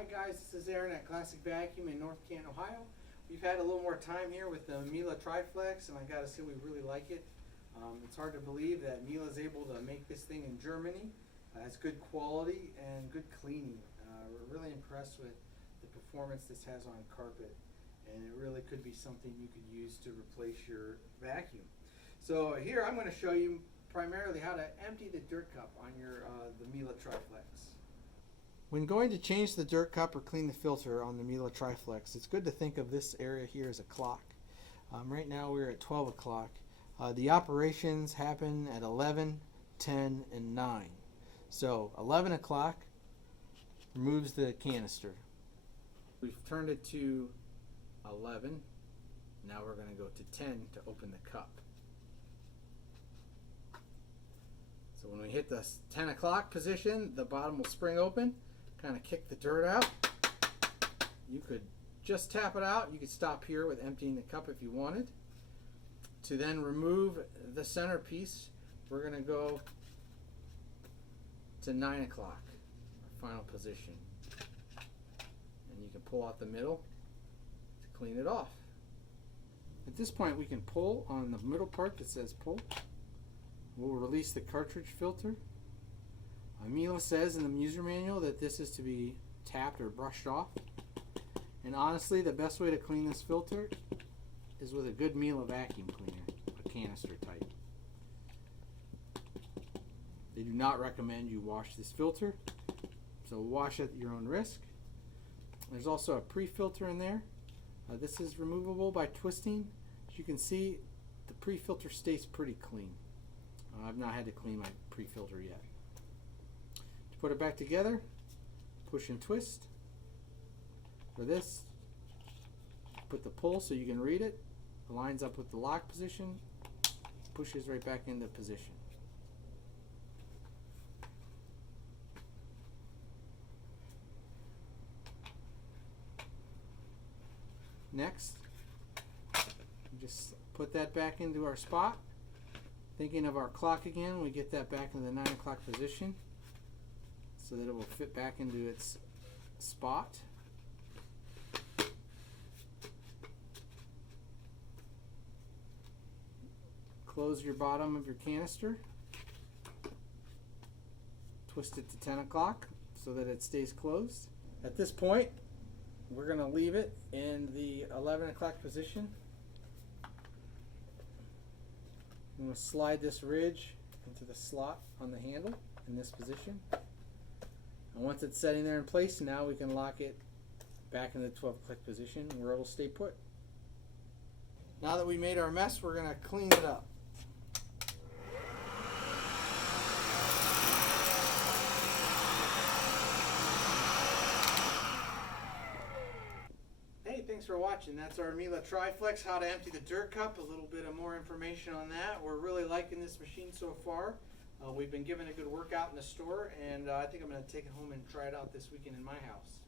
Hi guys, this is Aaron at Classic Vacuum in North Canton, Ohio. We've had a little more time here with the Miele TriFlex, and I gotta say we really like it. It's hard to believe that Miele is able to make this thing in Germany. It's good quality and good cleaning. We're really impressed with the performance this has on carpet, and it really could be something you could use to replace your vacuum. So here I'm going to show you primarily how to empty the dirt cup on your the Miele TriFlex. When going to change the dirt cup or clean the filter on the Miele TriFlex, it's good to think of this area here as a clock. Right now we're at 12 o'clock. The operations happen at 11, 10, and 9. So 11 o'clock removes the canister. We've turned it to 11. Now we're going to go to 10 to open the cup. So when we hit the 10 o'clock position, the bottom will spring open, kind of kick the dirt out. You could just tap it out. You could stop here with emptying the cup if you wanted. To then remove the centerpiece, we're going to go to 9 o'clock, our final position. And you can pull out the middle to clean it off. At this point we can pull on the middle part that says pull. We'll release the cartridge filter. Miele says in the user manual that this is to be tapped or brushed off. And honestly, the best way to clean this filter is with a good Miele vacuum cleaner, a canister type. They do not recommend you wash this filter, so wash at your own risk. There's also a pre-filter in there. This is removable by twisting. As you can see, the pre-filter stays pretty clean. I've not had to clean my pre-filter yet. To put it back together, push and twist. For this, put the pull so you can read it. It lines up with the lock position, pushes right back into position. Next, just put that back into our spot. Thinking of our clock again, we get that back into the 9 o'clock position so that it will fit back into its spot. Close your bottom of your canister. Twist it to 10 o'clock so that it stays closed. At this point, we're going to leave it in the 11 o'clock position. I'm going to slide this ridge into the slot on the handle in this position. And once it's setting there in place, now we can lock it back in the 12 o'clock position where it will stay put. Now that we made our mess, we're going to clean it up. Thanks for watching. That's our Miele TriFlex, how to empty the dirt cup. A little bit of more information on that. We're really liking this machine so far. We've been giving a good workout in the store, and I think I'm going to take it home and try it out this weekend in my house.